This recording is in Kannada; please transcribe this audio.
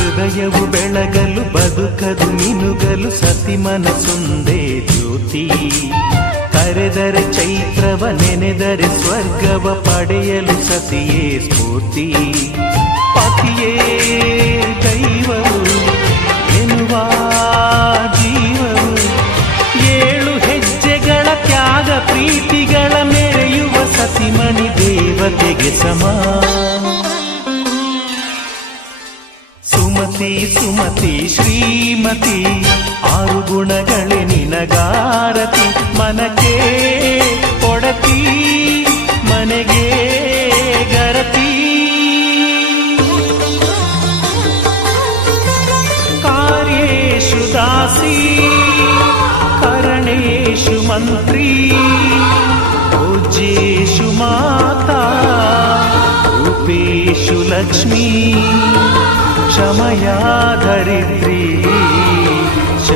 ಹೃದಯವು ಬೆಳಗಲು ಬದುಕದು ಮಿನುಗಲು ಸತಿ ಮನಸೊಂದೇ ಜ್ಯೋತಿ. ಕರೆದರೆ ಚೈತ್ರವ ನೆನೆದರೆ ಸ್ವರ್ಗವ ಪಡೆಯಲು ಸತಿಯೇ ಸ್ಫೂರ್ತಿ. ಪತಿಯೇ ದೈವವು ಎನ್ನುವ ಜೀವವು, 7 ಹೆಜ್ಜೆಗಳ ತ್ಯಾಗ ಪ್ರೀತಿಗಳ ಮೆರೆಯುವ ಸತಿಮಣಿ ದೇವತೆಗೆ ಸಮ. ಸುಮತಿ ಸುಮತಿ ಶ್ರೀಮತಿ 6 ಗುಣಗಳೇ ನಿನಗಾರತಿ. ಮನಕ್ಕೆ ಕೊಡತಿ ಮನೆಗೆ ಗರತಿ. ಕಾರ್ಯೇಷು ದಾಸಿ ಕರಣೇಷು ಮಂತ್ರಿ. ಪೂಜ್ಯೇಷು ಮಾತಾ ರೂಪೇಷು ಲಕ್ಷ್ಮೀ. ಕ್ಷಮಯಾ ಧರಿತ್ರಿ